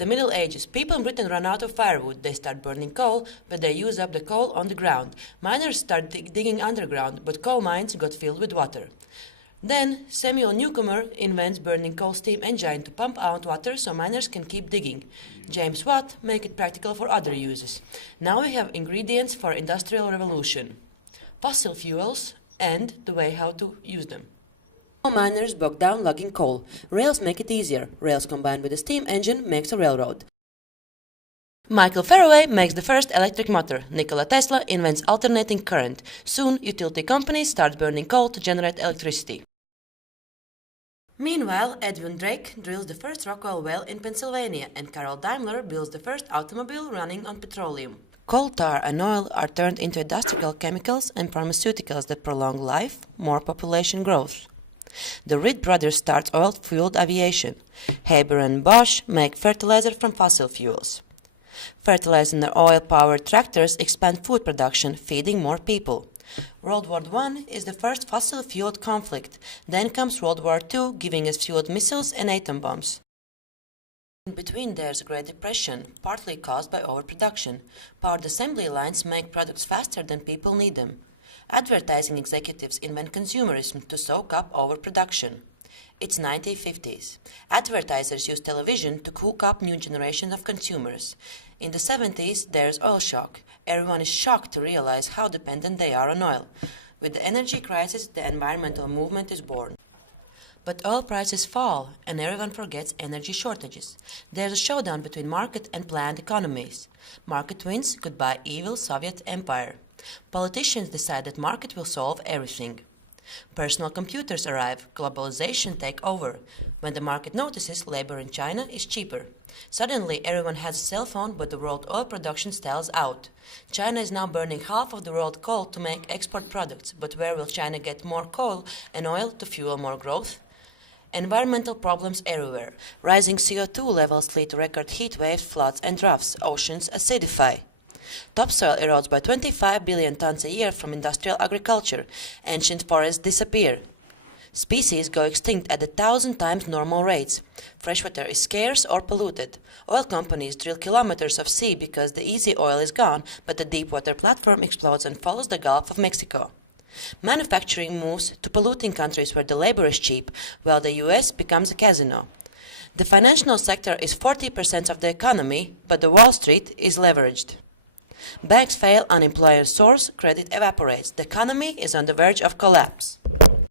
the Middle Ages. People in Britain run out of firewood. They start burning coal, but they use up the coal on the ground. Miners start digging underground, but coal mines got filled with water. Then Samuel Newcomer invents burning coal steam engine to pump out water so miners can keep digging. James Watt make it practical for other uses. Now we have ingredients for industrial revolution. Fossil fuels and the way how to use them. Coal miners bog down logging coal. Rails make it easier. Rails combined with a steam engine makes a railroad. Michael Faraday makes the first electric motor. Nikola Tesla invents alternating current. Soon, utility companies start burning coal to generate electricity. Meanwhile, Edwin Drake drills the first rock oil well in Pennsylvania, and Carol Daimler builds the first automobile running on petroleum. Coal tar and oil are turned into industrial chemicals and pharmaceuticals that prolong life, more population growth. The Reed brothers start oil-fueled aviation. Haber and Bosch make fertilizer from fossil fuels. Fertilizing the oil-powered tractors expand food production, feeding more people. World War I is the first fossil-fueled conflict. Then comes World War II, giving us fueled missiles and atom bombs. In between there's a Great Depression, partly caused by overproduction. Powered assembly lines make products faster than people need them. Advertising executives invent consumerism to soak up overproduction. It's 1950s. Advertisers use television to cook up new generations of consumers. In the 70s, there's oil shock. Everyone is shocked to realize how dependent they are on oil. With the energy crisis, the environmental movement is born. But oil prices fall, and everyone forgets energy shortages. There's a showdown between market and planned economies. Market wins, goodbye evil Soviet Empire. Politicians decide that market will solve everything. Personal computers arrive, globalization take over. When the market notices, labor in China is cheaper. Suddenly everyone has a cell phone, but the world oil production stalls out. China is now burning half of the world coal to make export products, but where will China get more coal and oil to fuel more growth? Environmental problems everywhere. Rising CO2 levels lead to record heat waves, floods and droughts. Oceans acidify. Topsoil erodes by 25 billion tons a year from industrial agriculture. Ancient forests disappear. Species go extinct at 1,000 times normal rates. Freshwater is scarce or polluted. Oil companies drill kilometers of sea because the easy oil is gone, but the deep water platform explodes and follows the Gulf of Mexico. Manufacturing moves to polluting countries where the labor is cheap, while the US becomes a casino. The financial sector is 40% of the economy, but the Wall Street is leveraged. Banks fail, unemployment soars, credit evaporates. The economy is on the verge of collapse.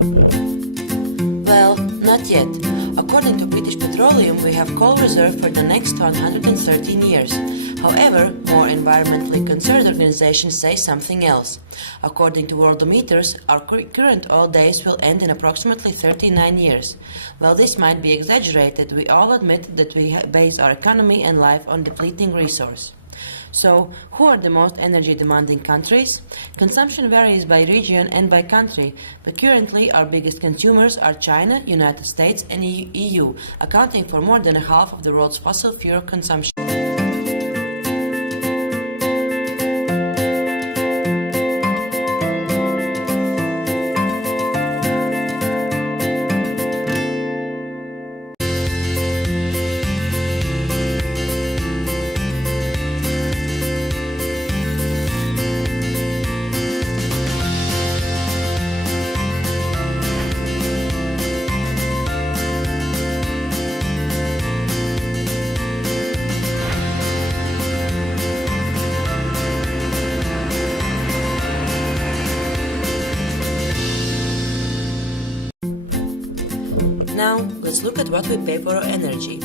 Well, not yet. According to British Petroleum, we have coal reserve for the next 113 years. However, more environmentally concerned organizations say something else. According to Worldometers, our current oil days will end in approximately 39 years. While this might be exaggerated, we all admit that we base our economy and life on depleting resource. So, who are the most energy-demanding countries? Consumption varies by region and by country, but currently our biggest consumers are China, United States and EU, accounting for more than half of the world's fossil fuel consumption. Now, let's look at what we pay for our energy.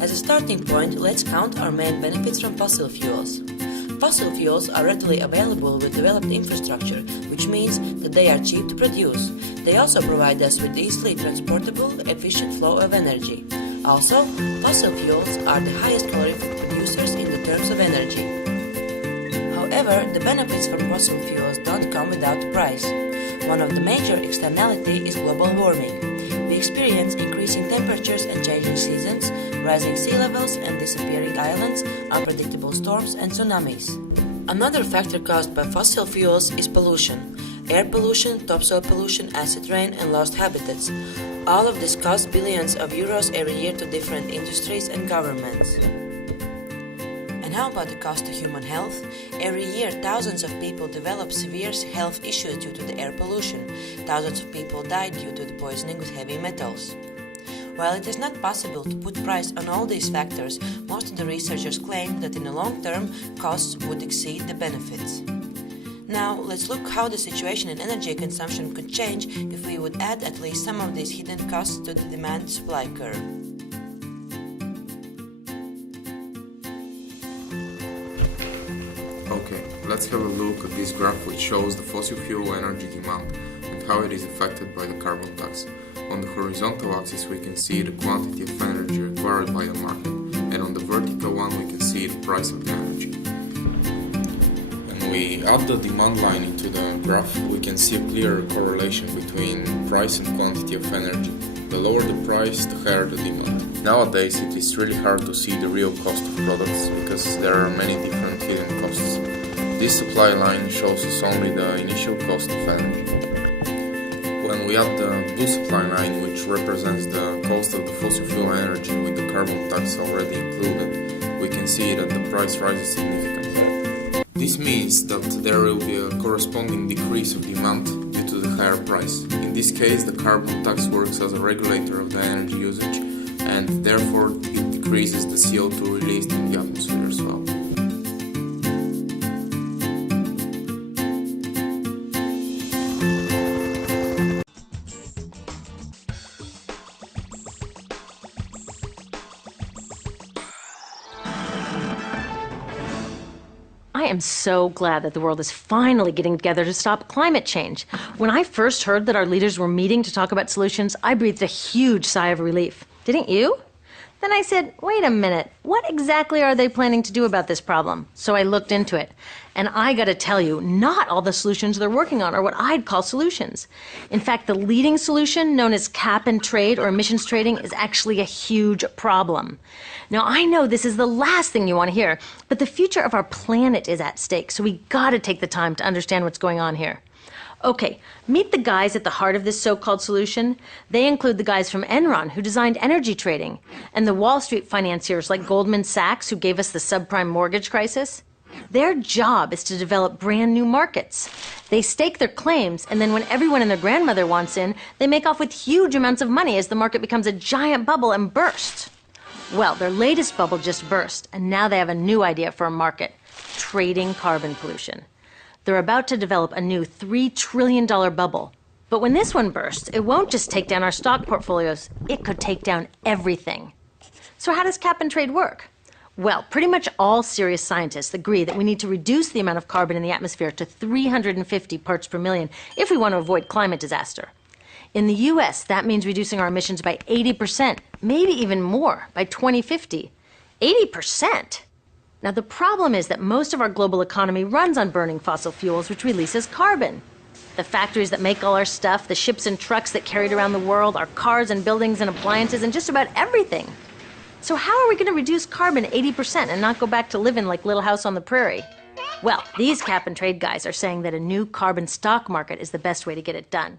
As a starting point, let's count our main benefits from fossil fuels. Fossil fuels are readily available with developed infrastructure, which means that they are cheap to produce. They also provide us with easily transportable, efficient flow of energy. Also, fossil fuels are the highest calorific producers in the terms of energy. However, the benefits from fossil fuels don't come without a price. One of the major externalities is global warming. We experience increasing temperatures and changing seasons, rising sea levels and disappearing islands, unpredictable storms and tsunamis. Another factor caused by fossil fuels is pollution. Air pollution, topsoil pollution, acid rain and lost habitats. All of this costs billions of euros every year to different industries and governments. And how about the cost to human health? Every year, thousands of people develop severe health issues due to the air pollution. Thousands of people die due to the poisoning with heavy metals. While it is not possible to put price on all these factors, most of the researchers claim that in the long term, costs would exceed the benefits. Now, let's look how the situation in energy consumption could change if we would add at least some of these hidden costs to the demand-supply curve. Okay, let's have a look at this graph which shows the fossil fuel energy demand and how it is affected by the carbon tax. On the horizontal axis we can see the quantity of energy required by the market, and on the vertical one we can see the price of the energy. When we add the demand line into the graph, we can see a clear correlation between price and quantity of energy. The lower the price, the higher the demand. Nowadays it is really hard to see the real cost of products because there are many different hidden costs. This supply line shows us only the initial cost of energy. When we add the blue supply line, which represents the cost of the fossil fuel energy with the carbon tax already included, we can see that the price rises significantly. This means that there will be a corresponding decrease of demand due to the higher price. In this case, the carbon tax works as a regulator of the energy usage, and therefore it decreases the CO2 released in the atmosphere as well. I am so glad that the world is finally getting together to stop climate change. When I first heard that our leaders were meeting to talk about solutions, I breathed a huge sigh of relief. Didn't you? Then I said, wait a minute, what exactly are they planning to do about this problem? So I looked into it. And I gotta tell you, not all the solutions they're working on are what I'd call solutions. In fact, the leading solution, known as cap and trade or emissions trading, is actually a huge problem. Now, I know this is the last thing you want to hear, but the future of our planet is at stake, so we gotta take the time to understand what's going on here. Okay, meet the guys at the heart of this so-called solution. They include the guys from Enron, who designed energy trading, and the Wall Street financiers like Goldman Sachs, who gave us the subprime mortgage crisis. Their job is to develop brand new markets. They stake their claims, and then when everyone and their grandmother wants in, they make off with huge amounts of money as the market becomes a giant bubble and bursts. Well, their latest bubble just burst, and now they have a new idea for a market: trading carbon pollution. They're about to develop a new $3 trillion bubble. But when this one bursts, it won't just take down our stock portfolios, it could take down everything. So how does cap and trade work? Well, pretty much all serious scientists agree that we need to reduce the amount of carbon in the atmosphere to 350 parts per million if we want to avoid climate disaster. In the US, that means reducing our emissions by 80%, maybe even more, by 2050. 80%! Now, the problem is that most of our global economy runs on burning fossil fuels, which releases carbon. The factories that make all our stuff, the ships and trucks that carry it around the world, our cars and buildings and appliances, and just about everything. So how are we going to reduce carbon 80% and not go back to living like Little House on the Prairie? Well, these cap and trade guys are saying that a new carbon stock market is the best way to get it done.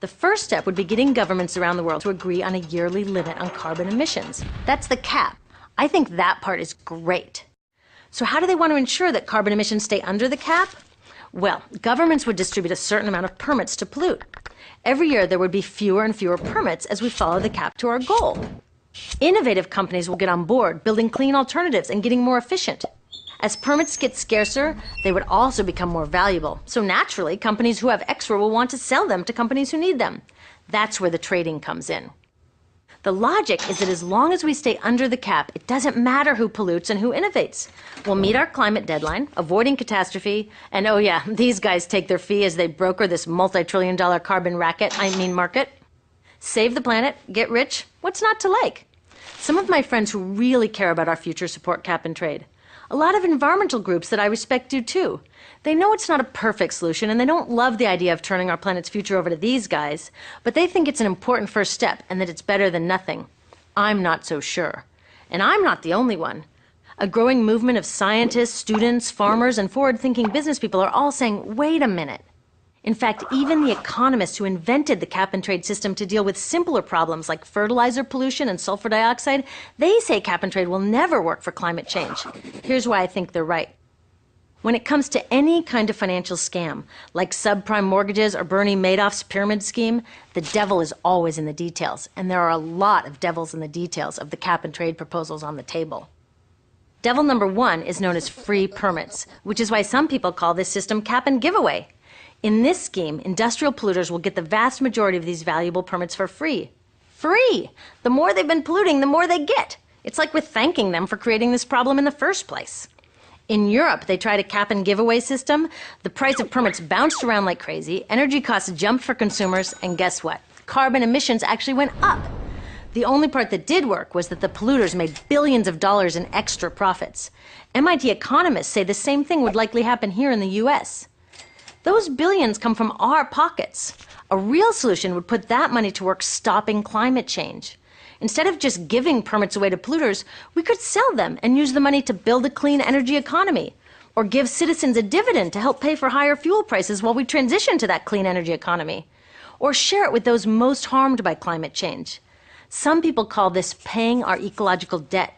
The first step would be getting governments around the world to agree on a yearly limit on carbon emissions. That's the cap. I think that part is great. So how do they want to ensure that carbon emissions stay under the cap? Well, governments would distribute a certain amount of permits to pollute. Every year there would be fewer and fewer permits as we follow the cap to our goal. Innovative companies will get on board, building clean alternatives and getting more efficient. As permits get scarcer, they would also become more valuable. So naturally, companies who have extra will want to sell them to companies who need them. That's where the trading comes in. The logic is that as long as we stay under the cap, it doesn't matter who pollutes and who innovates. We'll meet our climate deadline, avoiding catastrophe, and oh yeah, these guys take their fee as they broker this multi-trillion-dollar carbon market. Save the planet, get rich, what's not to like? Some of my friends who really care about our future support cap and trade. A lot of environmental groups that I respect do too. They know it's not a perfect solution and they don't love the idea of turning our planet's future over to these guys, but they think it's an important first step and that it's better than nothing. I'm not so sure. And I'm not the only one. A growing movement of scientists, students, farmers, and forward-thinking business people are all saying, wait a minute. In fact, even the economists who invented the cap-and-trade system to deal with simpler problems like fertilizer pollution and sulfur dioxide, they say cap-and-trade will never work for climate change. Here's why I think they're right. When it comes to any kind of financial scam, like subprime mortgages or Bernie Madoff's pyramid scheme, the devil is always in the details, and there are a lot of devils in the details of the cap-and-trade proposals on the table. Devil number one is known as free permits, which is why some people call this system cap and giveaway. In this scheme, industrial polluters will get the vast majority of these valuable permits for free. Free! The more they've been polluting, the more they get. It's like we're thanking them for creating this problem in the first place. In Europe, they tried a cap and giveaway system. The price of permits bounced around like crazy, energy costs jumped for consumers, and guess what? Carbon emissions actually went up. The only part that did work was that the polluters made billions of dollars in extra profits. MIT economists say the same thing would likely happen here in the US. Those billions come from our pockets. A real solution would put that money to work stopping climate change. Instead of just giving permits away to polluters, we could sell them and use the money to build a clean energy economy, or give citizens a dividend to help pay for higher fuel prices while we transition to that clean energy economy, or share it with those most harmed by climate change. Some people call this paying our ecological debt.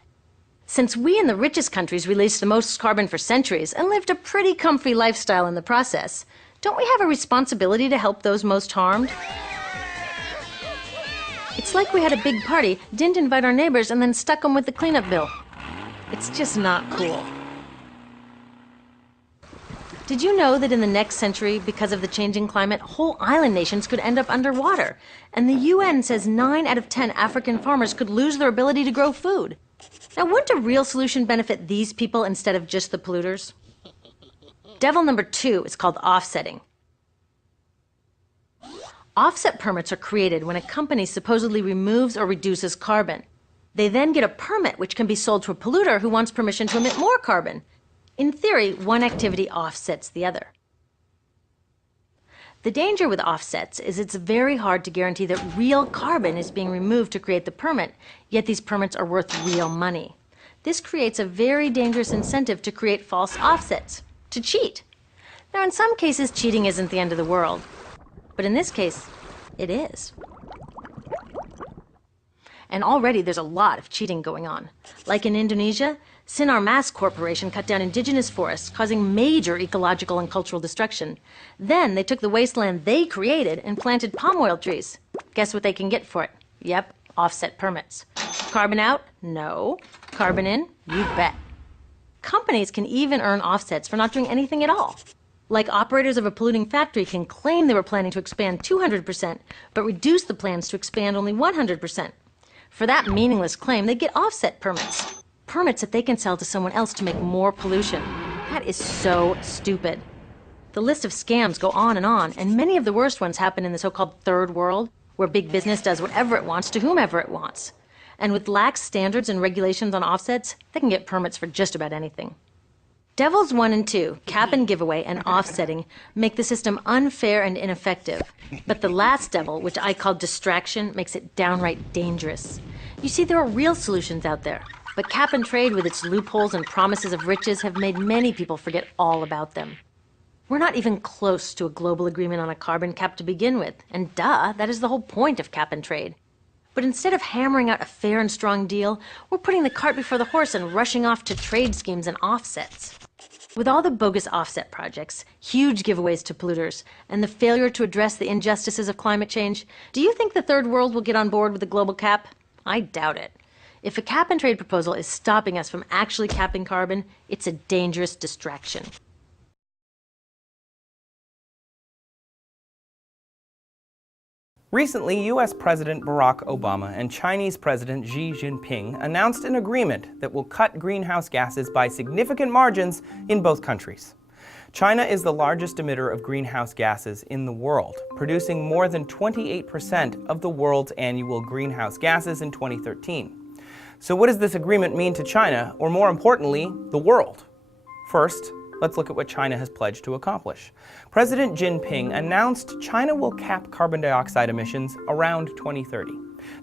Since we in the richest countries released the most carbon for centuries and lived a pretty comfy lifestyle in the process, don't we have a responsibility to help those most harmed? It's like we had a big party, didn't invite our neighbors, and then stuck them with the cleanup bill. It's just not cool. Did you know that in the next century, because of the changing climate, whole island nations could end up underwater? And the UN says 9 out of 10 African farmers could lose their ability to grow food. Now, wouldn't a real solution benefit these people instead of just the polluters? Devil number 2 is called offsetting. Offset permits are created when a company supposedly removes or reduces carbon. They then get a permit which can be sold to a polluter who wants permission to emit more carbon. In theory, one activity offsets the other. The danger with offsets is it's very hard to guarantee that real carbon is being removed to create the permit, yet these permits are worth real money. This creates a very dangerous incentive to create false offsets, to cheat. Now, in some cases, cheating isn't the end of the world, but in this case, it is. And already there's a lot of cheating going on. Like in Indonesia, Sinar Mas Corporation cut down indigenous forests, causing major ecological and cultural destruction. Then they took the wasteland they created and planted palm oil trees. Guess what they can get for it? Yep, offset permits. Carbon out? No. Carbon in? You bet. Companies can even earn offsets for not doing anything at all. Like operators of a polluting factory can claim they were planning to expand 200%, but reduce the plans to expand only 100%. For that meaningless claim, they get offset permits. Permits that they can sell to someone else to make more pollution. That is so stupid. The list of scams go on, and many of the worst ones happen in the so-called third world, where big business does whatever it wants to whomever it wants. And with lax standards and regulations on offsets, they can get permits for just about anything. Devils 1 and 2, cap and giveaway and offsetting, make the system unfair and ineffective. But the last devil, which I call distraction, makes it downright dangerous. You see, there are real solutions out there. But cap and trade with its loopholes and promises of riches have made many people forget all about them. We're not even close to a global agreement on a carbon cap to begin with, and duh, that is the whole point of cap and trade. But instead of hammering out a fair and strong deal, we're putting the cart before the horse and rushing off to trade schemes and offsets. With all the bogus offset projects, huge giveaways to polluters, and the failure to address the injustices of climate change, do you think the third world will get on board with the global cap? I doubt it. If a cap and trade proposal is stopping us from actually capping carbon, it's a dangerous distraction. Recently, U.S. President Barack Obama and Chinese President Xi Jinping announced an agreement that will cut greenhouse gases by significant margins in both countries. China is the largest emitter of greenhouse gases in the world, producing more than 28% of the world's annual greenhouse gases in 2013. So what does this agreement mean to China, or more importantly, the world? First, let's look at what China has pledged to accomplish. President Jinping announced China will cap carbon dioxide emissions around 2030.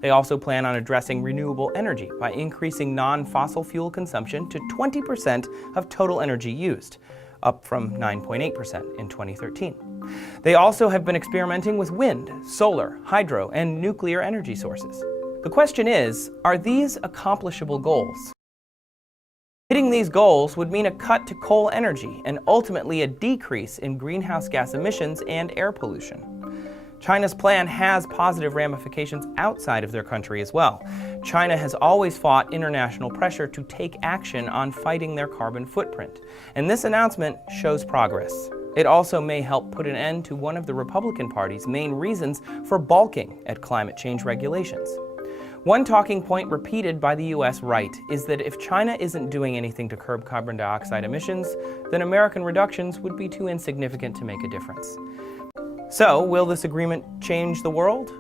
They also plan on addressing renewable energy by increasing non-fossil fuel consumption to 20% of total energy used. up from 9.8% in 2013. They also have been experimenting with wind, solar, hydro, and nuclear energy sources. The question is, are these accomplishable goals? Hitting these goals would mean a cut to coal energy and ultimately a decrease in greenhouse gas emissions and air pollution. China's plan has positive ramifications outside of their country as well. China has always fought international pressure to take action on fighting their carbon footprint, and this announcement shows progress. It also may help put an end to one of the Republican Party's main reasons for balking at climate change regulations. One talking point repeated by the U.S. right is that if China isn't doing anything to curb carbon dioxide emissions, then American reductions would be too insignificant to make a difference. So, will this agreement change the world?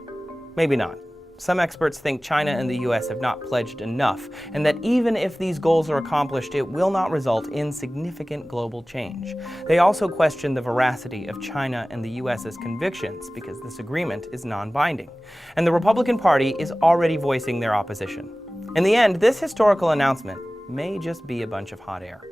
Maybe not. Some experts think China and the U.S. have not pledged enough, and that even if these goals are accomplished, it will not result in significant global change. They also question the veracity of China and the U.S.'s convictions, because this agreement is non-binding. And the Republican Party is already voicing their opposition. In the end, this historical announcement may just be a bunch of hot air.